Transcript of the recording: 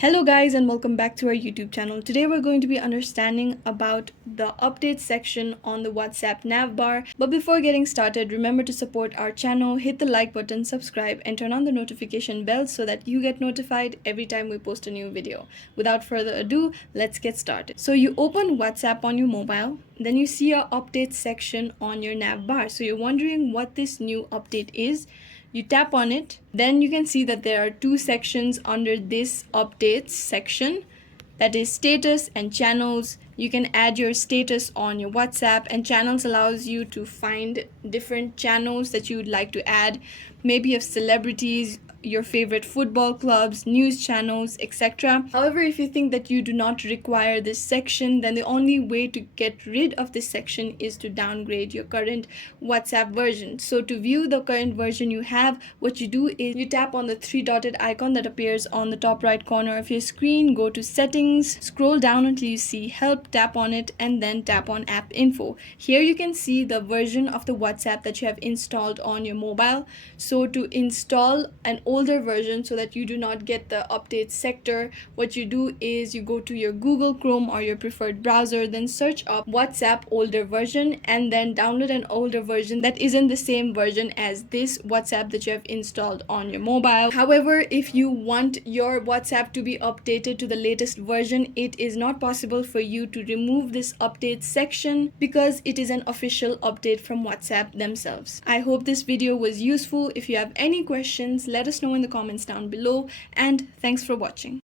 Hello guys and welcome back to our YouTube channel. Today we're going to be understanding about the update section on the WhatsApp navbar. But before getting started, remember to support our channel, hit the like button, subscribe and turn on the notification bell so that you get notified every time we post a new video. Without further ado, let's get started. So you open WhatsApp on your mobile, then you see our update section on your navbar. So you're wondering what this new update is. You tap on it, then you can see that there are two sections under this updates section, that is status and channels. You can add your status on your WhatsApp, and channels allows you to find different channels that you would like to add, maybe of celebrities, your favorite football clubs, news channels, etc. However, if you think that you do not require this section, then the only way to get rid of this section is to downgrade your current WhatsApp version. So to view the current version you have, what you do is you tap on the three dotted icon that appears on the top right corner of your screen, go to settings, scroll down until you see help, tap on it and then tap on app info. Here you can see the version of the WhatsApp that you have installed on your mobile. So to install an older version so that you do not get the update sector, what you do is you go to your Google Chrome or your preferred browser, then search up WhatsApp older version and then download an older version that isn't the same version as this WhatsApp that you have installed on your mobile. However, if you want your WhatsApp to be updated to the latest version, it is not possible for you to remove this update section because it is an official update from WhatsApp themselves. I hope this video was useful. If you have any questions, let us know in the comments down below, and thanks for watching.